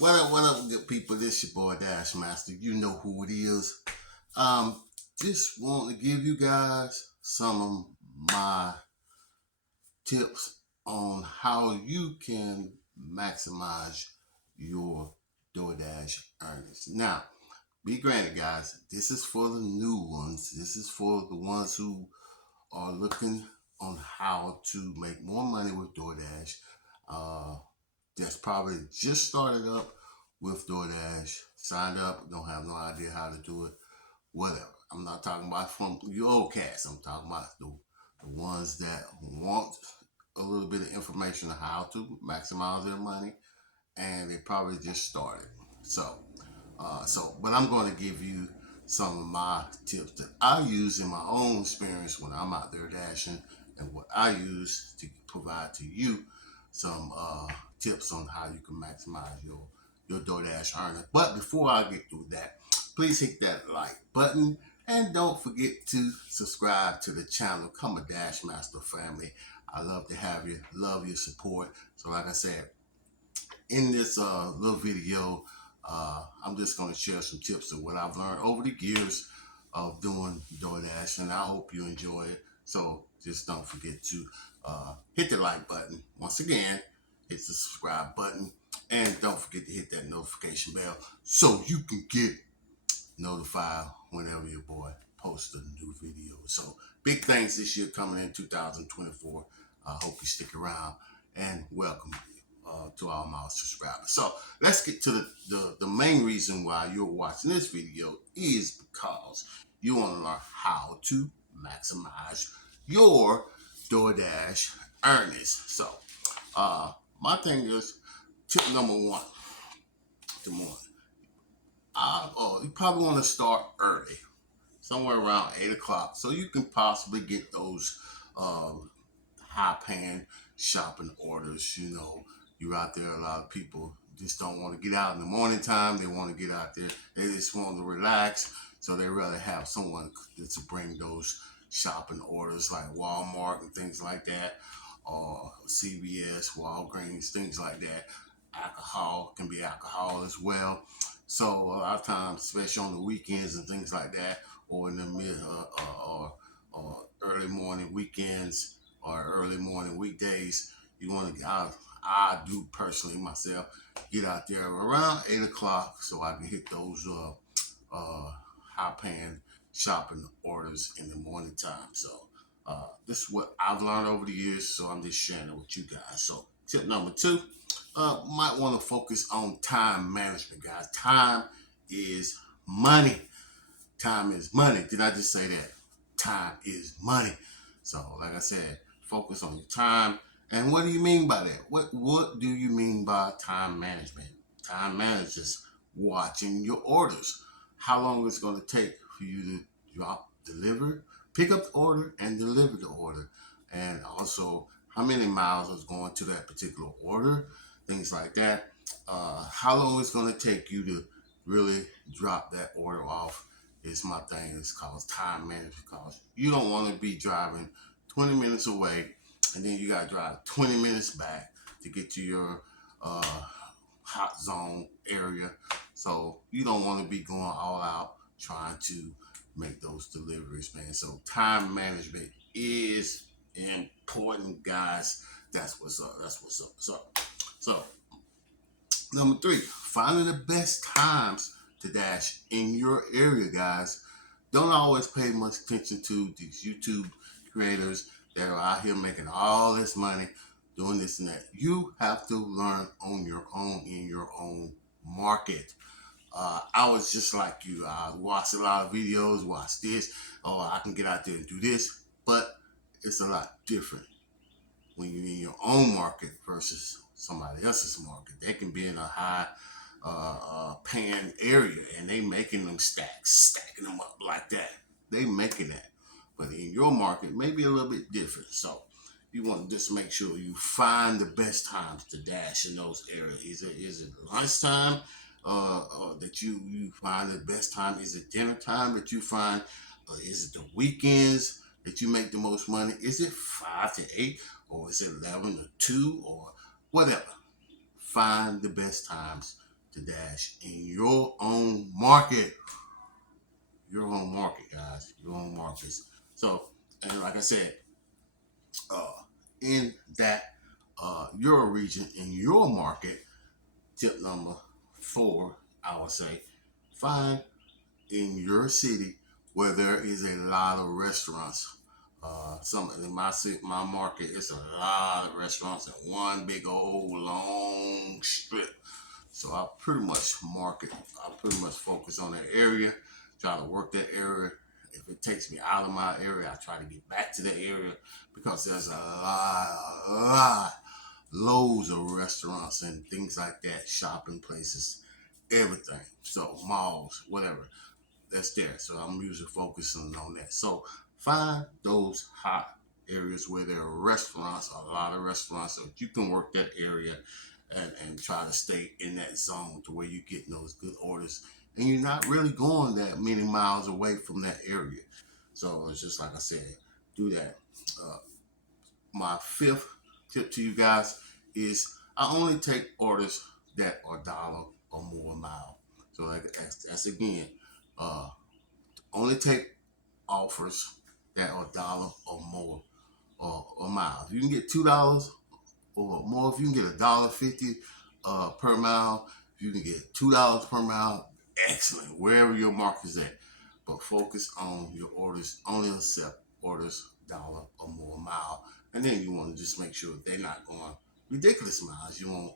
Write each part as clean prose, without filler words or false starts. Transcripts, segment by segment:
What up, good people? This your boy Dash Master. You know who it is. Just want to give you guys some of my tips on how you can maximize your DoorDash earnings. Now, be granted, guys, this is for the new ones. This is for the ones who are looking on how to make more money with DoorDash. Uh, that's probably just started up with DoorDash, signed up, don't have no idea how to do it, whatever. I'm not talking about from your old cats. I'm talking about the ones that want a little bit of information on how to maximize their money, and they probably just started. But I'm going to give you some of my tips that I use in my own experience when I'm out there dashing, and what I use to provide to you some tips on how you can maximize your DoorDash earnings. But before I get through that, please hit that like button and don't forget to subscribe to the channel. Come a Dash Master family. I love to have you. Love your support. So like I said, in this little video, I'm just going to share some tips of what I've learned over the years of doing DoorDash, and I hope you enjoy it. So just don't forget to hit the like button. Once again, hit the subscribe button, and don't forget to hit that notification bell so you can get notified whenever your boy posts a new video. So big things this year coming in 2024. I hope you stick around, and welcome to all my subscribers. So let's get to the main reason why you're watching this video is because you want to learn how to maximize your DoorDash earnings. So my thing is, tip number one, the morning. You probably want to start early, somewhere around 8 o'clock, so you can possibly get those high-paying shopping orders. You know, you're out there, a lot of people just don't want to get out in the morning time. They want to get out there. They just want to relax, so they rather have someone to bring those shopping orders like Walmart and things like that, or CVS, Walgreens, things like that. Alcohol can be alcohol as well. So a lot of times, especially on the weekends and things like that, or in the or early morning weekends or early morning weekdays, you want to get out. I do personally myself get out there around 8 o'clock so I can hit those high paying shopping orders in the morning time. So this is what I've learned over the years, so I'm just sharing it with you guys. So tip number two, might want to focus on time management, guys. Time is money. Time is money. Did I just say that? Time is money. So, like I said, focus on your time. And what do you mean by that? What do you mean by time management? Time management is watching your orders. How long it's going to take for you to pick up the order and deliver the order. And also how many miles is going to that particular order, things like that. How long it's going to take you to really drop that order off is my thing. It's called time management, because you don't want to be driving 20 minutes away and then you got to drive 20 minutes back to get to your hot zone area. So you don't want to be going all out trying to make those deliveries, man. So time management is important, guys. That's what's up. That's what's up. So number three, finding the best times to dash in your area, guys. Don't always pay much attention to these YouTube creators that are out here making all this money doing this and that. You have to learn on your own in your own market. I was just like you. I watched a lot of videos, watch this. Oh, I can get out there and do this. But it's a lot different when you're in your own market versus somebody else's market. They can be in a high paying area and they making them stacking them up like that. They making that. But in your market, maybe a little bit different. So you want to just make sure you find the best times to dash in those areas. Is it lunchtime that you find the best time? Is it dinner time that you find? Is it the weekends that you make the most money? Is it 5 to 8, or is it 11 to 2, or whatever? Find the best times to Dash in your own market. Your own market, guys. Your own markets. So, and like I said, uh, in that your region, in your market, tip number 4, I would say, find in your city where there is a lot of restaurants. Some in my city, my market, it's a lot of restaurants in one big old long strip. So I pretty much market. I pretty much focus on that area, try to work that area. If it takes me out of my area, I try to get back to the area because there's loads of restaurants and things like that, shopping places, everything. So malls, whatever, that's there. So I'm usually focusing on that. So find those hot areas where there are restaurants, a lot of restaurants, so you can work that area and try to stay in that zone to where you're getting those good orders and you're not really going that many miles away from that area. So it's just like I said, do that. Uh, my 5th tip to you guys is I only take orders that are dollar or more a mile. So like that's again, uh, only take offers that are dollar or more or a mile. If you can get $2 or more, if you can get $1.50 per mile, if you can get $2 per mile, excellent. Wherever your market is at, but focus on your orders. Only accept orders dollar or more a mile, and then you want to just make sure they're not going ridiculous miles. You want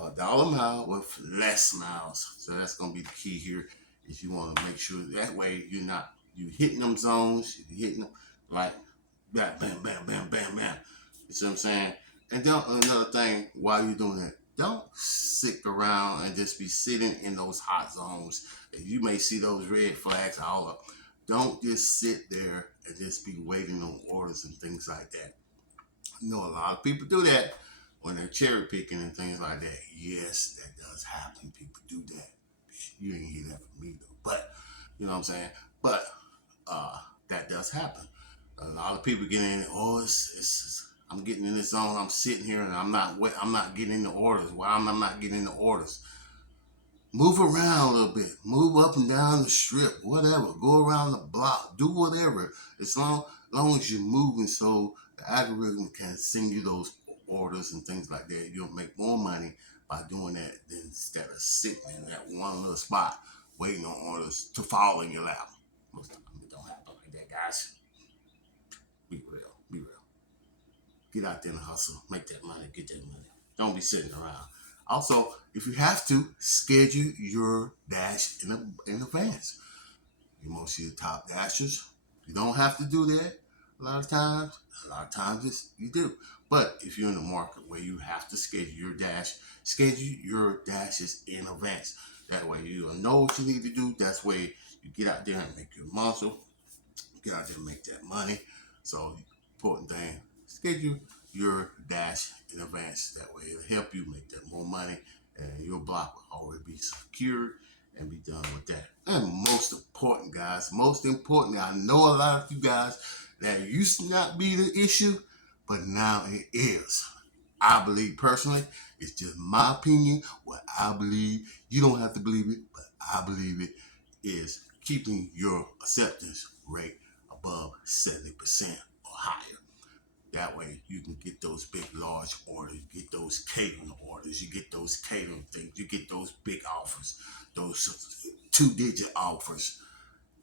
a dollar mile with less miles. So that's going to be the key here. Is you want to make sure that way you hitting them zones, you hitting them like bam, bam, bam, bam, bam, bam. You see what I'm saying? And then another thing, while you're doing that, don't sit around and just be sitting in those hot zones. You may see those red flags all up. Don't just sit there and just be waiting on orders and things like that. I know a lot of people do that when they're cherry picking and things like that. Yes, that does happen. People do that. You ain't hear that from me though. But you know what I'm saying? But that does happen. A lot of people get in. Oh, it's I'm getting in this zone. I'm sitting here and I'm not getting the orders. Why am I not getting the orders? Move around a little bit. Move up and down the strip. Whatever. Go around the block. Do whatever. As long as you're moving, so the algorithm can send you those orders and things like that. You'll make more money by doing that than instead of sitting in that one little spot waiting on orders to fall in your lap. Most of the time it don't happen like that, guys. Be real. Be real. Get out there and hustle. Make that money. Get that money. Don't be sitting around. Also, if you have to, schedule your dash in advance. You most of your top dashers, you don't have to do that a lot of times. A lot of times you do. But if you're in the market where you have to schedule your dashes in advance. That way you'll know what you need to do. That's way you get out there and make your muscle. Get out there and make that money. So important thing, schedule your dash in advance. That way it'll help you make that more money and your block will always be secured and be done with that. And most important, guys, I know a lot of you guys that used to not be the issue, but now it is. I believe personally, it's just my opinion, what I believe. You don't have to believe it, but I believe it is keeping your acceptance rate above 70% or higher. That way you can get those big, large orders, you get those catering orders, you get those catering things, you get those big offers, those 2-digit offers.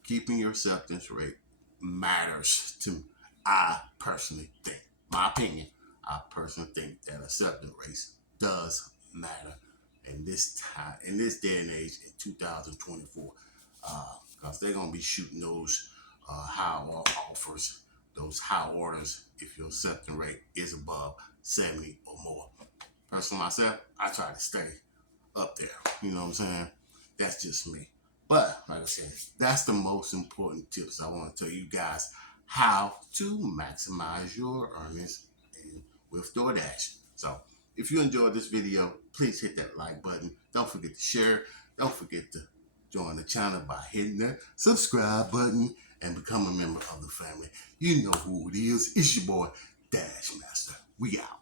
Keeping your acceptance rate matters to me. I personally think, my opinion, I personally think that acceptance rates does matter in this time, in this day and age, in 2024, because they're gonna be shooting those high offers, those high orders if your acceptance rate is above 70 or more. Personally, myself, I try to stay up there. You know what I'm saying? That's just me. But like I said, that's the most important tips I want to tell you guys how to maximize your earnings with Doordash. So if you enjoyed this video, please hit that like button. Don't forget to share. Don't forget to join the channel by hitting the subscribe button and become a member of the family. You know who it is. It's your boy, Dash Master. We out.